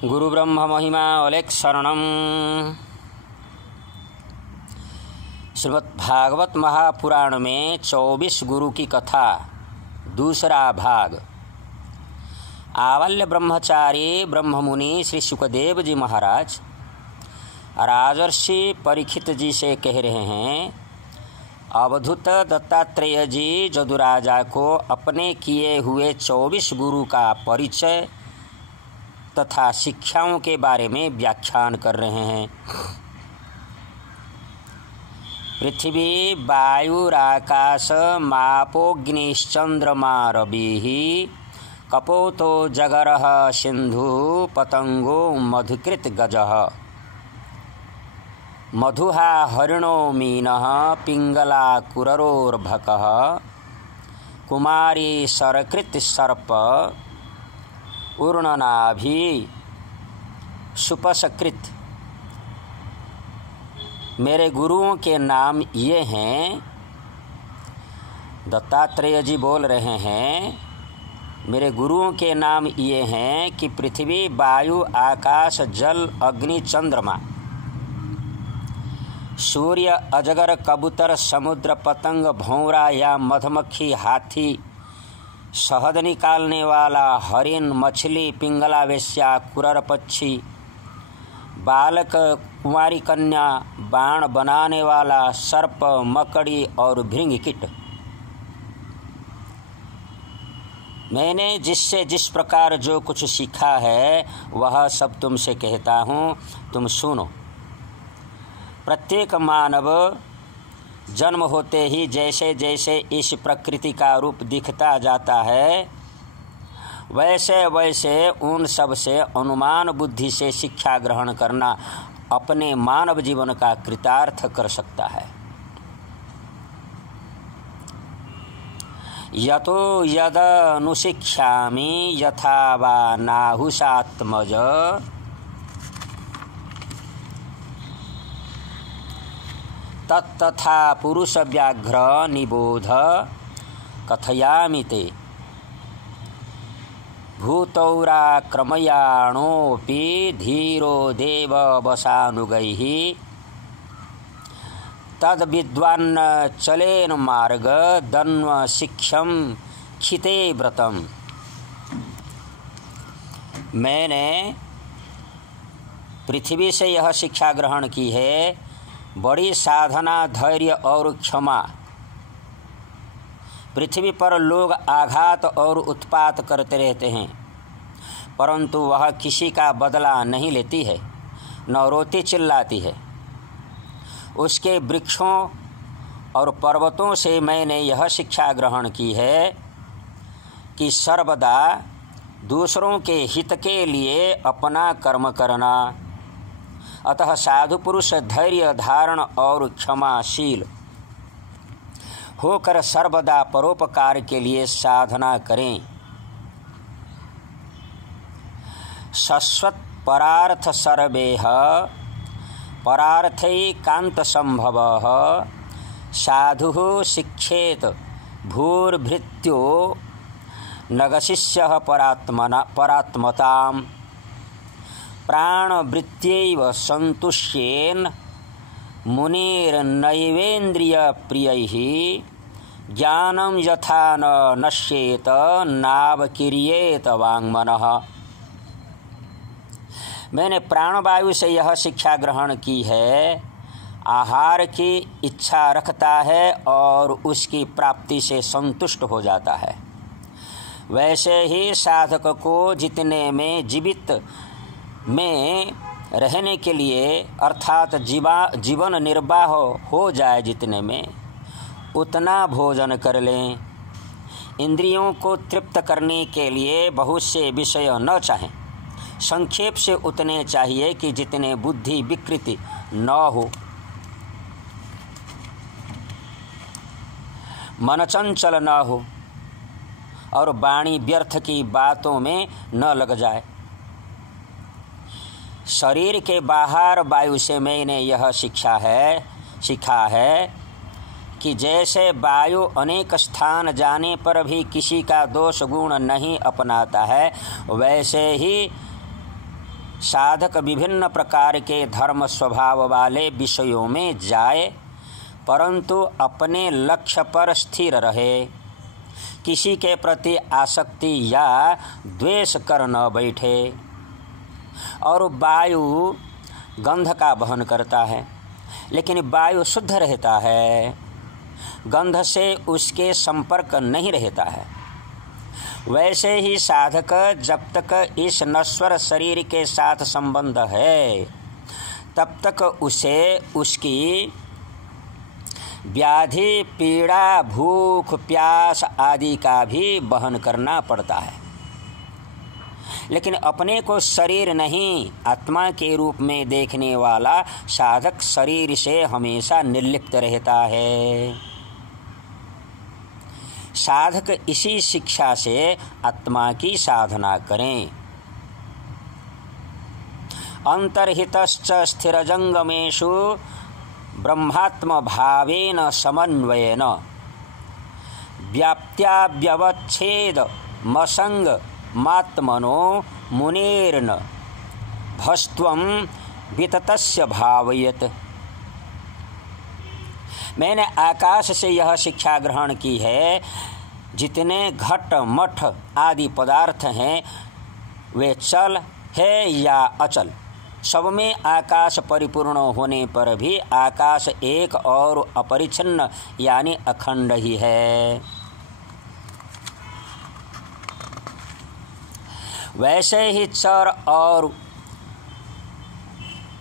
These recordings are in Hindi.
गुरु ब्रह्म महिमा अलेख शरणम। श्रीमद्भागवत महापुराण में 24 गुरु की कथा, दूसरा भाग। आवल्य ब्रह्मचारी ब्रह्ममुनि श्री सुखदेव जी महाराज राजर्षि परीक्षित जी से कह रहे हैं, अवधूत दत्तात्रेय जी जदुराजा को अपने किए हुए 24 गुरु का परिचय तथा शिक्षाओं के बारे में व्याख्यान कर रहे हैं। पृथ्वी वायुराकाश मापोग्निश्चंद्रमा रविः कपोतो जगरः सिंधु पतंगो मधुकृत गजः मधुहा हरिणो मीनः पिंगला कुररोर्भकः कुमारी सरकृत सर्प उर्णनाभि सुपसकृत। मेरे गुरुओं के नाम ये हैं। दत्तात्रेय जी बोल रहे हैं, मेरे गुरुओं के नाम ये हैं कि पृथ्वी वायु आकाश जल अग्नि चंद्रमा, सूर्य अजगर कबूतर समुद्र पतंग भौंरा या मधुमक्खी हाथी शहद निकालने वाला हरिण मछली पिंगला वेश्या कुरर पक्षी बालक कुमारी कन्या बाण बनाने वाला सर्प मकड़ी और भृंग कीट। मैंने जिससे जिस प्रकार जो कुछ सीखा है वह सब तुमसे कहता हूँ, तुम सुनो। प्रत्येक मानव जन्म होते ही जैसे जैसे इस प्रकृति का रूप दिखता जाता है, वैसे वैसे उन सब से अनुमान बुद्धि से शिक्षा ग्रहण करना अपने मानव जीवन का कृतार्थ कर सकता है। यतो यदनुशिक्षामि यथा वा नाहुषात्मज तत्तथा पुरुष व्याघ्र निबोध कथयामि ते भूतौराक्रमयाणोऽपि धीरो देव वसानुगैः तद्विद्वान् चलेन मार्ग दन्व शिक्षम खिते व्रतम। मैंने पृथ्वी से यह शिक्षा ग्रहण की है, बड़ी साधना धैर्य और क्षमा। पृथ्वी पर लोग आघात और उत्पात करते रहते हैं, परंतु वह किसी का बदला नहीं लेती है, न रोती चिल्लाती है। उसके वृक्षों और पर्वतों से मैंने यह शिक्षा ग्रहण की है कि सर्वदा दूसरों के हित के लिए अपना कर्म करना। अतः साधु पुरुष धैर्य धारण और क्षमाशील होकर सर्वदा परोपकार के लिए साधना करें। शश्वत परार्थ सर्वेह परार्थैकान्त संभवः साधु शिक्षेत भूर्भृत्यो नगशिष्यः परात्मताम् प्राणवृत्त्यैव संतुष्येन मुनिर्नैवेन्द्रियप्रियैः ज्ञानं यथा न नश्येत नावकीर्येत वाङ्मनः। मैंने प्राणवायु से यह शिक्षा ग्रहण की है, आहार की इच्छा रखता है और उसकी प्राप्ति से संतुष्ट हो जाता है। वैसे ही साधक को जितने में जीवित में रहने के लिए अर्थात जीवन निर्वाह हो जाए जितने में, उतना भोजन कर लें। इंद्रियों को तृप्त करने के लिए बहुत से विषय न चाहें, संक्षेप से उतने चाहिए कि जितने बुद्धि विकृति न हो, मन चंचल न हो और वाणी व्यर्थ की बातों में न लग जाए। शरीर के बाहर वायु से मैंने यह सीखा है कि जैसे वायु अनेक स्थान जाने पर भी किसी का दोष गुण नहीं अपनाता है, वैसे ही साधक विभिन्न प्रकार के धर्म स्वभाव वाले विषयों में जाए, परंतु अपने लक्ष्य पर स्थिर रहे, किसी के प्रति आसक्ति या द्वेष कर न बैठे। और वायु गंध का वहन करता है, लेकिन वायु शुद्ध रहता है, गंध से उसके संपर्क नहीं रहता है। वैसे ही साधक जब तक इस नश्वर शरीर के साथ संबंध है, तब तक उसे उसकी व्याधि, पीड़ा, भूख, प्यास आदि का भी वहन करना पड़ता है। लेकिन अपने को शरीर नहीं, आत्मा के रूप में देखने वाला साधक शरीर से हमेशा निर्लिप्त रहता है। साधक इसी शिक्षा से आत्मा की साधना करें। अंतर्हितश्च स्थिरजंगमेषु ब्रह्मात्म भावेन समन्वयेन व्याप्त्याव्यवच्छेद मसंग मात्मनो मुनेर्न भस्त्वं विततस्य भावयत्। मैंने आकाश से यह शिक्षा ग्रहण की है, जितने घट मठ आदि पदार्थ हैं वे चल है या अचल, सब में आकाश परिपूर्ण होने पर भी आकाश एक और अपरिच्छिन्न यानी अखंड ही है। वैसे ही चर और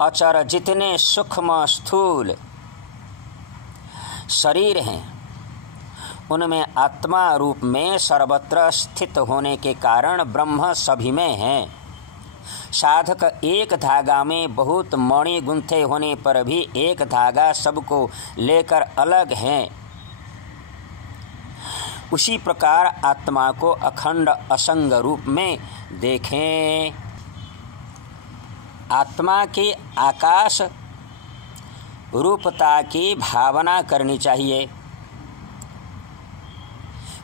अचर जितने सूक्ष्म स्थूल शरीर हैं, उनमें आत्मा रूप में सर्वत्र स्थित होने के कारण ब्रह्म सभी में है। साधक एक धागा में बहुत मणि गुंथे होने पर भी एक धागा सबको लेकर अलग है। उसी प्रकार आत्मा को अखंड असंग रूप में देखें। आत्मा की आकाश रूपता की भावना करनी चाहिए,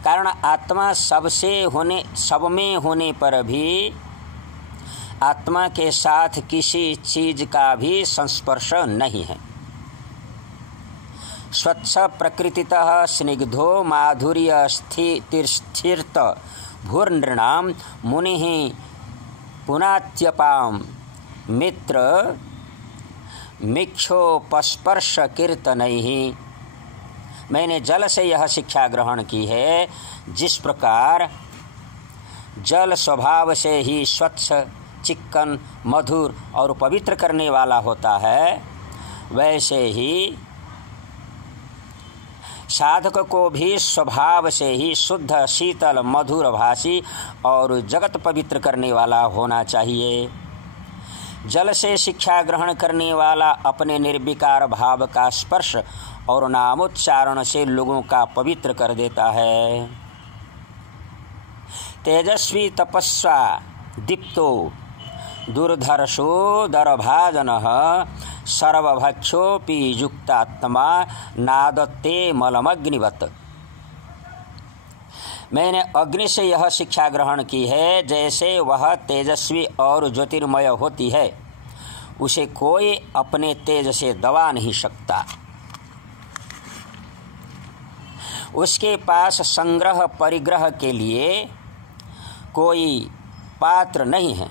कारण आत्मा सब में होने पर भी आत्मा के साथ किसी चीज का भी संस्पर्श नहीं है। स्वच्छ प्रकृतितः स्निग्धो माधुर्य स्थिरत भूर्नृणाम मुनिः पुनात्यपाम मित्र मिक्षोपस्पर्श कीर्तनैहि। मैंने जल से यह शिक्षा ग्रहण की है, जिस प्रकार जल स्वभाव से ही स्वच्छ, चिक्कन, मधुर और पवित्र करने वाला होता है, वैसे ही साधक को भी स्वभाव से ही शुद्ध, शीतल, मधुर भाषी और जगत पवित्र करने वाला होना चाहिए। जल से शिक्षा ग्रहण करने वाला अपने निर्विकार भाव का स्पर्श और नामोच्चारण से लोगों का पवित्र कर देता है। तेजस्वी तपस्वा दीप्तो दुर्धर्षो दरभाजनः सर्वभक्षोपि युक्तात्मा नादत्ते मलमग्निवत्। मैंने अग्नि से यह शिक्षा ग्रहण की है, जैसे वह तेजस्वी और ज्योतिर्मय होती है, उसे कोई अपने तेज से दबा नहीं सकता। उसके पास संग्रह परिग्रह के लिए कोई पात्र नहीं है।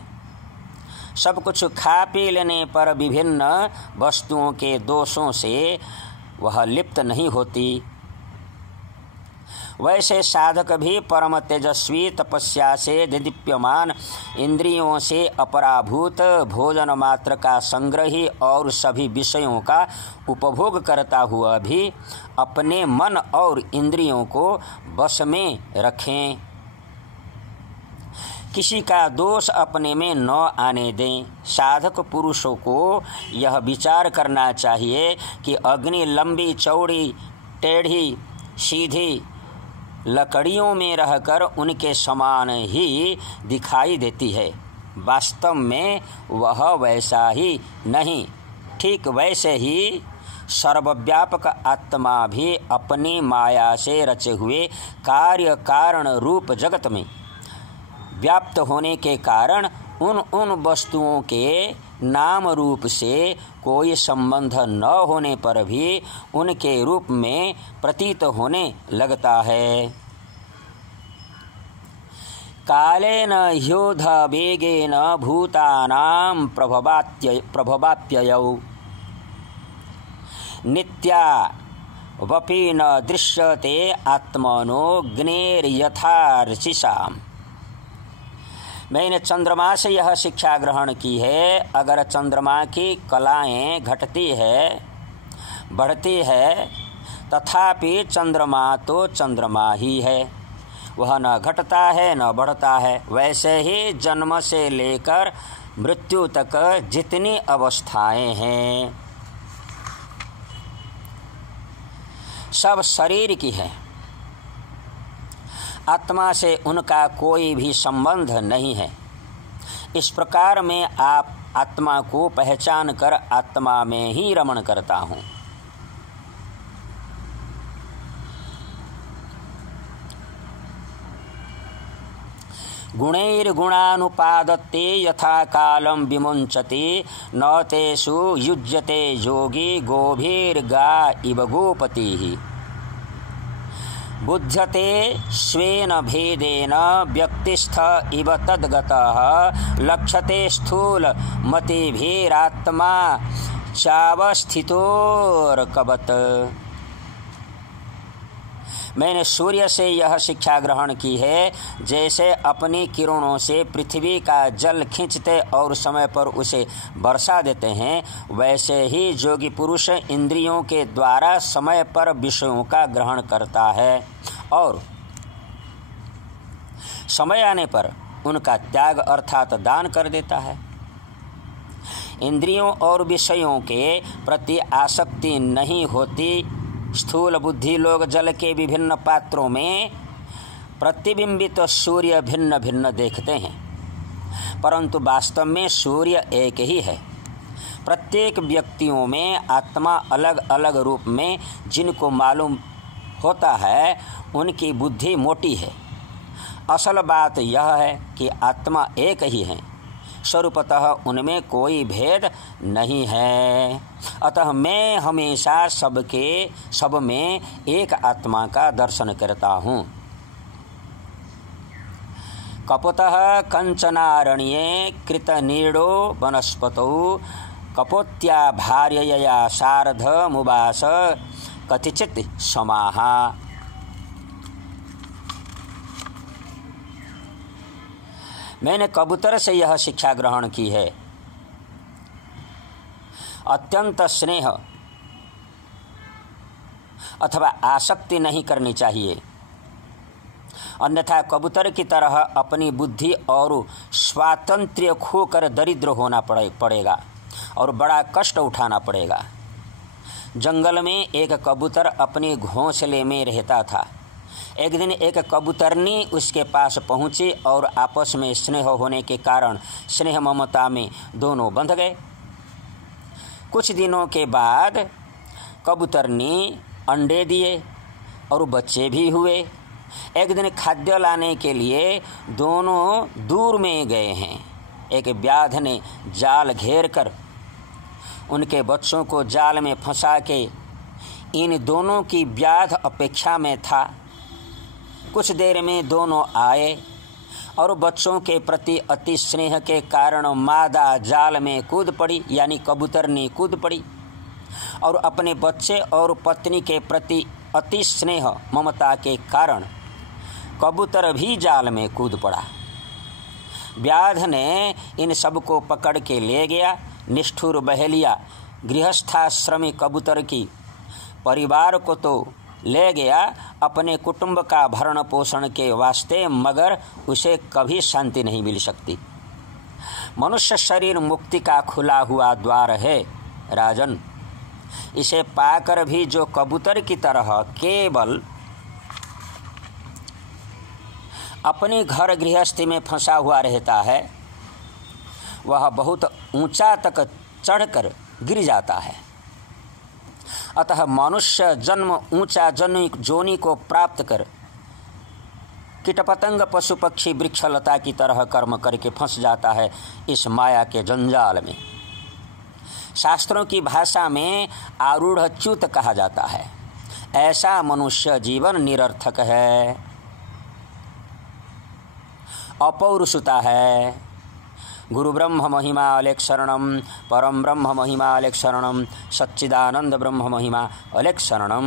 सब कुछ खा पी लेने पर विभिन्न वस्तुओं के दोषों से वह लिप्त नहीं होती। वैसे साधक भी परम तेजस्वी तपस्या से दीप्यमान, इंद्रियों से अपराभूत, भोजन मात्र का संग्रही और सभी विषयों का उपभोग करता हुआ भी अपने मन और इंद्रियों को वश में रखें। किसी का दोष अपने में न आने दें। साधक पुरुषों को यह विचार करना चाहिए कि अग्नि लंबी, चौड़ी, टेढ़ी, सीधी लकड़ियों में रहकर उनके समान ही दिखाई देती है। वास्तव में वह वैसा ही नहीं। ठीक वैसे ही सर्वव्यापक आत्मा भी अपनी माया से रचे हुए कार्य कारण रूप जगत में व्याप्त होने के कारण उन वस्तुओं के नाम रूप से कोई संबंध न होने पर भी उनके रूप में प्रतीत होने लगता है। कालेन ह्योध वेगेन भूतानां प्रभवाप्ययौ नित्या वपि न दृश्यते आत्मनो ग्नेर्यथार्चिषाम्। मैंने चंद्रमा से यह शिक्षा ग्रहण की है, अगर चंद्रमा की कलाएं घटती है बढ़ती है तथापि चंद्रमा तो चंद्रमा ही है, वह न घटता है न बढ़ता है। वैसे ही जन्म से लेकर मृत्यु तक जितनी अवस्थाएं हैं सब शरीर की है, आत्मा से उनका कोई भी संबंध नहीं है। इस प्रकार मैं आप आत्मा को पहचान कर आत्मा में ही रमण करता हूँ। गुणैर्गुणानुपादत्ते यथा कालं विमुञ्चति न तेषु युज्यते योगी गोभिर्गा इव गोपतिः। बुध्यते स्वेन भेदेन व्यक्तिस्थ इव तद्गतः लक्ष्यते स्थूल मतिभिरात्मा चावस्थितोर्कवत्। मैंने सूर्य से यह शिक्षा ग्रहण की है, जैसे अपनी किरणों से पृथ्वी का जल खींचते और समय पर उसे बरसा देते हैं, वैसे ही योगी पुरुष इंद्रियों के द्वारा समय पर विषयों का ग्रहण करता है और समय आने पर उनका त्याग अर्थात दान कर देता है। इंद्रियों और विषयों के प्रति आसक्ति नहीं होती। स्थूल बुद्धि लोग जल के विभिन्न पात्रों में प्रतिबिंबित सूर्य भिन्न भिन्न देखते हैं, परंतु वास्तव में सूर्य एक ही है। प्रत्येक व्यक्तियों में आत्मा अलग अलग रूप में जिनको मालूम होता है, उनकी बुद्धि मोटी है। असल बात यह है कि आत्मा एक ही है, स्वरूपतः उनमें कोई भेद नहीं है। अतः मैं हमेशा सब में एक आत्मा का दर्शन करता हूँ। कपोतः कंचनारण्ये कृतनीडो वनस्पतौ कपोत्या भार्यया सार्धमुवास कथिचित् समाः। मैंने कबूतर से यह शिक्षा ग्रहण की है, अत्यंत स्नेह अथवा आसक्ति नहीं करनी चाहिए, अन्यथा कबूतर की तरह अपनी बुद्धि और स्वातंत्र्य खोकर दरिद्र होना पड़ेगा और बड़ा कष्ट उठाना पड़ेगा। जंगल में एक कबूतर अपने घोंसले में रहता था। एक दिन एक कबूतरनी उसके पास पहुंची और आपस में स्नेह होने के कारण स्नेह ममता में दोनों बंध गए। कुछ दिनों के बाद कबूतरनी अंडे दिए और बच्चे भी हुए। एक दिन खाद्य लाने के लिए दोनों दूर में गए हैं। एक व्याध ने जाल घेर कर उनके बच्चों को जाल में फंसा के इन दोनों की व्याध अपेक्षा में था। कुछ देर में दोनों आए और बच्चों के प्रति अति स्नेह के कारण मादा जाल में कूद पड़ी, यानी कबूतरनी कूद पड़ी और अपने बच्चे और पत्नी के प्रति अति स्नेह ममता के कारण कबूतर भी जाल में कूद पड़ा। व्याध ने इन सबको पकड़ के ले गया। निष्ठुर बहेलिया गृहस्थाश्रमी कबूतर की परिवार को तो ले गया अपने कुटुंब का भरण पोषण के वास्ते, मगर उसे कभी शांति नहीं मिल सकती। मनुष्य शरीर मुक्ति का खुला हुआ द्वार है राजन। इसे पाकर भी जो कबूतर की तरह केवल अपने घर गृहस्थी में फंसा हुआ रहता है, वह बहुत ऊंचा तक चढ़कर गिर जाता है। अतः मनुष्य जन्म ऊंचा जोनी को प्राप्त कर कीटपतंग पशु पक्षी वृक्षलता की तरह कर्म करके फंस जाता है इस माया के जंजाल में। शास्त्रों की भाषा में आरूढ़च्युत कहा जाता है। ऐसा मनुष्य जीवन निरर्थक है, अपौरुषता है। गुरु ब्रह्म महिमा अलेख शरणम, परम ब्रह्म महिमा अलेख शरणम, सच्चिदानंद ब्रह्म महिमा अलेख शरणम।